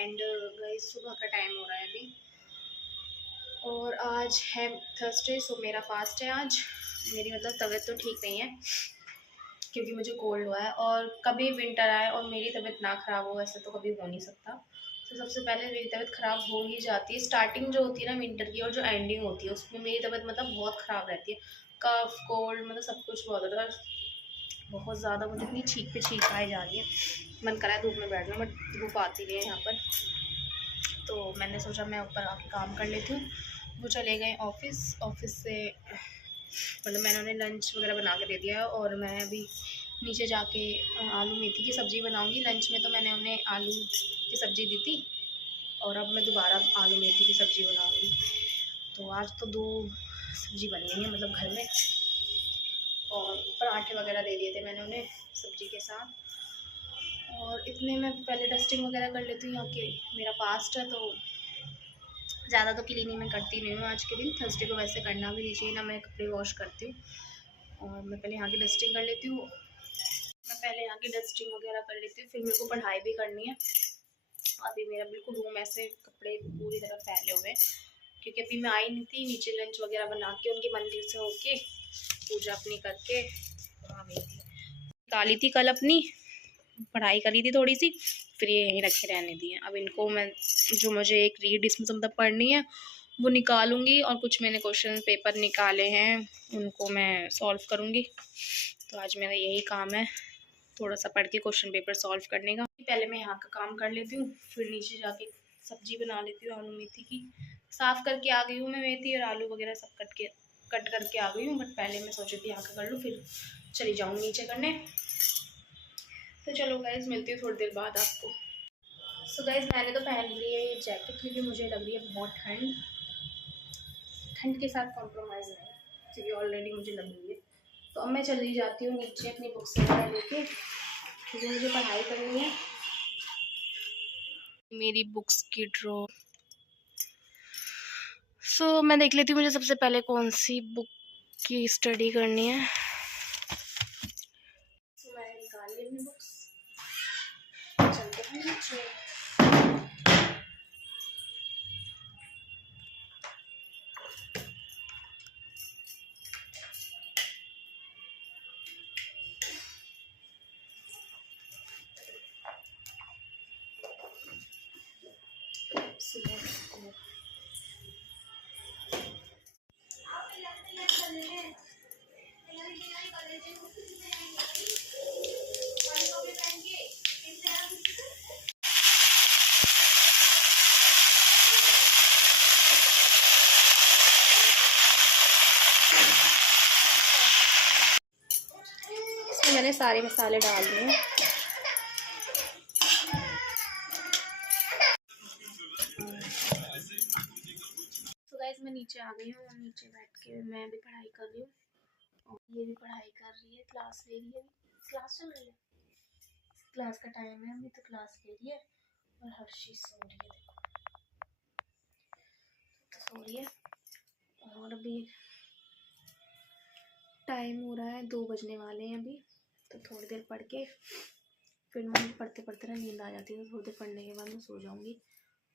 And guys सुबह का time हो रहा है अभी, और आज है थर्सडे, सो मेरा फास्ट है आज। मेरी मतलब तबीयत तो ठीक नहीं है क्योंकि मुझे कोल्ड हुआ है, और कभी विंटर आए और मेरी तबीयत ना ख़राब हो ऐसा तो कभी हो नहीं सकता। तो सबसे पहले मेरी तबीयत ख़राब हो ही जाती है। स्टार्टिंग जो होती है ना विंटर की और जो एंडिंग होती है उसमें मेरी तबीयत मतलब बहुत ख़राब रहती है। कफ कोल्ड मतलब सब कुछ बहुत होता है, बहुत ज़्यादा। मुझे इतनी छींक पे छींक आए जा रही है, मन करा है धूप में बैठना, बट धूप आती नहीं है यहाँ पर। तो मैंने सोचा मैं ऊपर आके काम कर लेती हूँ। वो चले गए ऑफिस से, मतलब मैंने उन्हें लंच वगैरह बना के दे दिया है, और मैं अभी नीचे जाके आलू मेथी की सब्ज़ी बनाऊँगी। लंच में तो मैंने उन्हें आलू की सब्ज़ी दी थी, और अब मैं दोबारा आलू मेथी की सब्ज़ी बनाऊँगी। तो आज तो 2 सब्ज़ी बन गई है मतलब घर में, और पराठे वगैरह दे दिए थे मैंने उन्हें सब्ज़ी के साथ। और इतने में पहले डस्टिंग वगैरह कर लेती हूँ यहाँ के, मेरा फास्ट है तो ज़्यादा तो क्लीनिंग मैं करती नहीं हूँ आज के दिन। थर्सडे को वैसे करना भी नहीं चाहिए ना, मैं कपड़े वॉश करती हूँ। और मैं पहले यहाँ की डस्टिंग कर लेती हूँ, कर लेती हूँ, फिर मेरे को पढ़ाई भी करनी है। अभी मेरा बिल्कुल रूम ऐसे कपड़े पूरी तरह फैले हुए हैं क्योंकि अभी मैं आई नहीं थी। नीचे लंच वगैरह बना के उनके मंदिर से होके पूजा अपनी करके आ गई थी। निकाली थी कल अपनी, पढ़ाई करी थी थोड़ी सी, फिर ये यहीं रखे रहने दिए। अब इनको मैं जो मुझे एक रीड इसमें मतलब पढ़नी है वो निकालूंगी, और कुछ मैंने क्वेश्चन पेपर निकाले हैं उनको मैं सॉल्व करूंगी। तो आज मेरा यही काम है, थोड़ा सा पढ़ के क्वेश्चन पेपर सॉल्व करने का। पहले मैं यहाँ का काम कर लेती हूँ, फिर नीचे जाके सब्जी बना लेती हूँ आलू मेथी की। साफ़ करके आ गई हूँ मैं, मेथी और आलू वगैरह सब कट करके आ गई हूँ, बट पहले मैं सोची थी यहाँ का कर लूँ, फिर चली जाऊँ नीचे करने। तो चलो गाइज मिलती हूँ थोड़ी देर बाद आपको। सो गाइज मैंने तो पहन ली है ये जैकेट क्योंकि मुझे लग रही है बहुत ठंड के साथ कॉम्प्रोमाइज़ नहीं, क्योंकि ऑलरेडी मुझे लग रही है। तो अब मैं चली जाती हूँ नीचे अपनी बुक्स वगैरह लेके, क्योंकि मुझे पढ़ाई करनी है। मेरी बुक्स की ड्रॉ मैं देख लेती हूँ मुझे सबसे पहले कौन सी बुक की स्टडी करनी है। मैंने निकाल ली अपनी बुक्स, चलते हैं नीचे। इसमें मैंने सारे मसाले डाल दिए हैं। तो गाइस मैं नीचे आ गई हूँ, नीचे बैठ के मैं भी पढ़ाई कर रही हूँ, और ये भी पढ़ाई कर रही है, क्लास ले रही है। क्लास चल रही है, क्लास का टाइम है अभी, तो क्लास ले रही है। और हर्षी सो रही है, देखो सो रही है। और अभी टाइम हो रहा है 2 बजने वाले हैं अभी, तो थोड़ी देर पढ़ के फिर मुझे पढ़ते पढ़ते ना नींद आ जाती है, तो थोड़ी देर पढ़ने के बाद मैं सो जाऊँगी।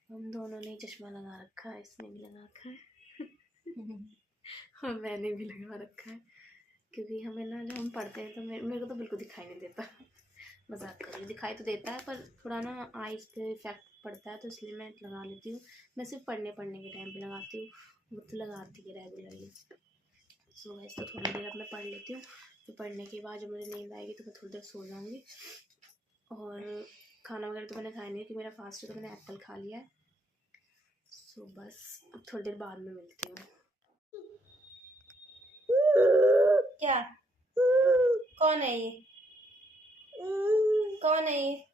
हम दोनों ने चश्मा लगा रखा है, इसने भी लगा रखा है और मैंने भी लगा रखा है, क्योंकि हमें ना जब हम पढ़ते हैं तो मेरे को तो बिल्कुल दिखाई नहीं देता मजाक कर रही हूँ, दिखाई तो देता है पर थोड़ा ना आइज़ पे इफेक्ट पड़ता है, तो इसलिए मैं लगा लेती हूँ। मैं सिर्फ पढ़ने के टाइम पे लगाती हूँ, वो तो लगाती है रेगुलरली। सो वैसे तो थोड़ी देर अब मैं पढ़ लेती हूँ, फिर पढ़ने के बाद जब मुझे नींद आएगी तो मैं थोड़ी देर सो जाऊँगी। और खाना वगैरह तो मैंने खाया नहीं है क्योंकि मेरा फास्ट है, तो मैंने एप्पल खा लिया है। सो बस अब थोड़ी देर बाद में मिलती हूँ। क्या कौन है ये, कौन है ये?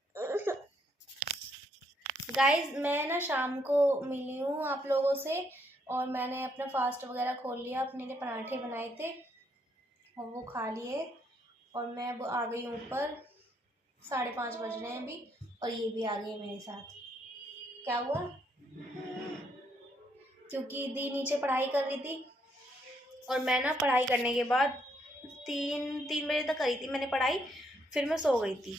गाइज मैं ना शाम को मिली हूँ आप लोगों से, और मैंने अपना फास्ट वगैरह खोल लिया, अपने लिए पराठे बनाए थे और वो खा लिए, और मैं अब आ गई हूँ ऊपर। 5:30 बज रहे हैं अभी, और ये भी आ गई है मेरे साथ। क्या हुआ? क्योंकि दी नीचे पढ़ाई कर रही थी, और मैं ना पढ़ाई करने के बाद 3 बजे तक करी थी मैंने पढ़ाई, फिर मैं सो गई थी।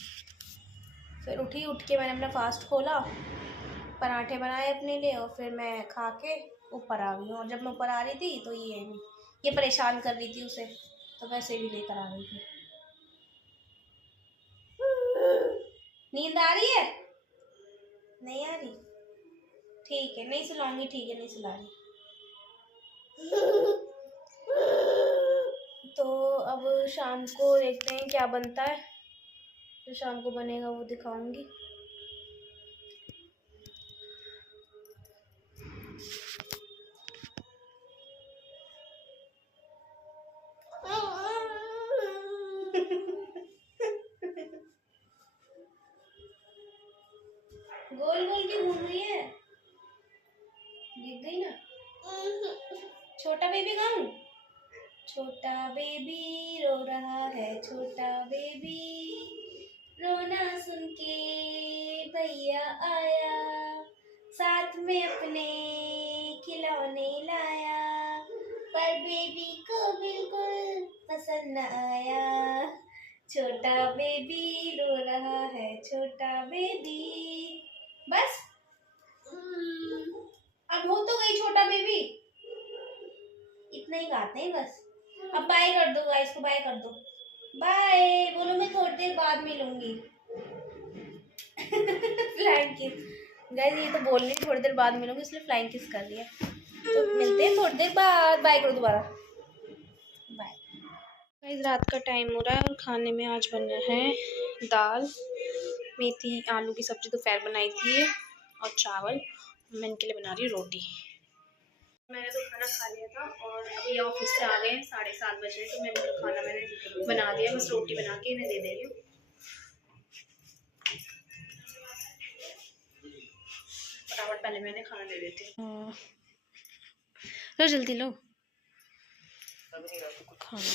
फिर उठ के मैंने अपना फास्ट खोला, पराठे बनाए अपने लिए और फिर मैं खा के ऊपर आ गई हूँ। और जब मैं ऊपर आ रही थी तो ये परेशान कर रही थी उसे, तो वैसे भी लेकर आ गई थी। नींद आ रही है? नहीं आ रही? ठीक है, नहीं सुलाऊंगी। ठीक है, नहीं सुला रही। तो अब शाम को देखते हैं क्या बनता है, जो शाम को बनेगा वो दिखाऊंगी। गोल गोल क्यों घूम रही है? गिर गई ना। छोटा बेबी गाऊं? छोटा बेबी रो रहा है, छोटा बेबी रोना सुन के भैया आया, साथ में अपने खिलौने लाया, पर बेबी को बिल्कुल पसंद न आया। छोटा बेबी रो रहा है, छोटा बेबी। बस अब हो तो गई छोटा बेबी, इतना ही गाते हैं बस। अब बाय कर दो गाइस को, बाय कर दो। बाय बोलो, मैं थोड़ी देर बाद मिलूंगी। फ्लाइंग किस गाइस, ये तो बोल रही थोड़ी देर बाद मिलूंगी, इसलिए फ्लाइंग किस कर रही है। तो मिलते हैं थोड़ी देर बाद, बाय करो दोबारा, बाय। गाइस रात का टाइम हो रहा है और खाने में आज बना है दाल, मेथी आलू की सब्जी दोपहर बनाई थी और चावल। मैं इनके लिए बना रही हूँ रोटी। मैंने तो खाना खा लिया था और अभी ऑफिस से आ गए हैं, 7:30 बज रहे, तो मैं इनका खाना मैंने बना दिया, बस रोटी बना के इन्हें दे दे रही हूँ। फटाफट पहले मैंने खाना दे देती हूँ। लो जल्दी लो खाना।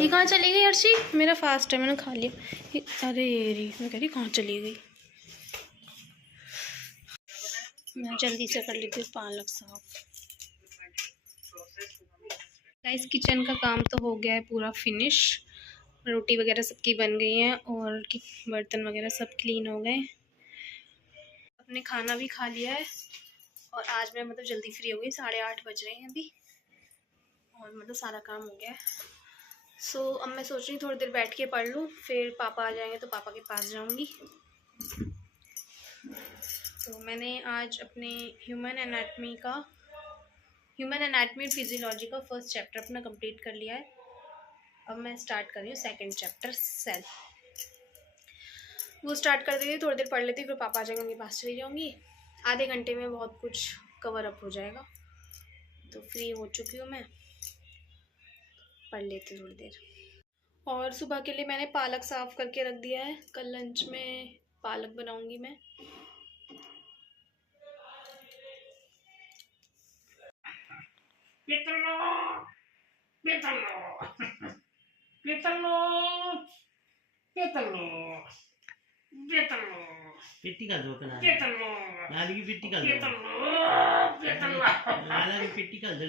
ये कहाँ चली गई अर्शी? मेरा फास्ट है, मैंने खा लिया। अरे री, मैं कह रही कहाँ चली गई। मैं जल्दी से कर लेती हूँ पालक साफ। गाइस किचन का काम तो हो गया है पूरा फिनिश, रोटी वगैरह सबकी बन गई है और बर्तन वगैरह सब क्लीन हो गए। अपने खाना भी खा लिया है और आज मैं मतलब जल्दी फ्री हो गई, 8:30 बज रहे हैं अभी और मतलब सारा काम हो गया है। सो अब मैं सोच रही हूँ थोड़ी देर बैठ के पढ़ लूँ, फिर पापा आ जाएंगे तो पापा के पास जाऊँगी। तो मैंने आज अपने ह्यूमन एनाटमी फिजियोलॉजी का फर्स्ट चैप्टर अपना कंप्लीट कर लिया है। अब मैं स्टार्ट कर रही हूँ सेकंड चैप्टर सेल, वो स्टार्ट कर देती, थोड़ी देर पढ़ लेती, फिर पापा आ जाएंगे उनके पास चली जाऊँगी। आधे घंटे में बहुत कुछ कवर अप हो जाएगा, तो फ्री हो चुकी हूँ मैं, पढ़ लेती थोड़ी देर। और सुबह के लिए मैंने पालक साफ़ करके रख दिया है, कल लंच में पालक बनाऊँगी मैं। पिट्टी कर दो लाली की पिट्टी कर दो, लाला की पिट्टी कर दो,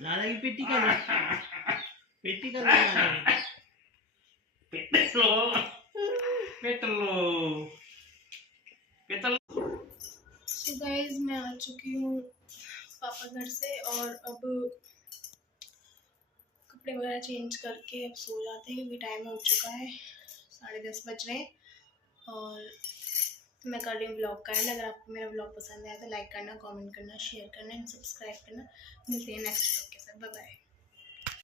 लाला की पिट्टी कर दो, पिट्टी कर दो। सो गाइस मैं आ चुकी हूँ पापा घर से और अब कपड़े वगैरह चेंज करके अब सो जाते हैं क्योंकि टाइम हो चुका है, 10:30 बज रहे हैं। और मैं कर रही हूँ ब्लॉग का एंड। अगर आपको मेरा ब्लॉग पसंद आया तो लाइक करना, कमेंट करना, शेयर करना एंड सब्सक्राइब करना। मिलते हैं नेक्स्ट ब्लॉग के साथ, बाय बाय।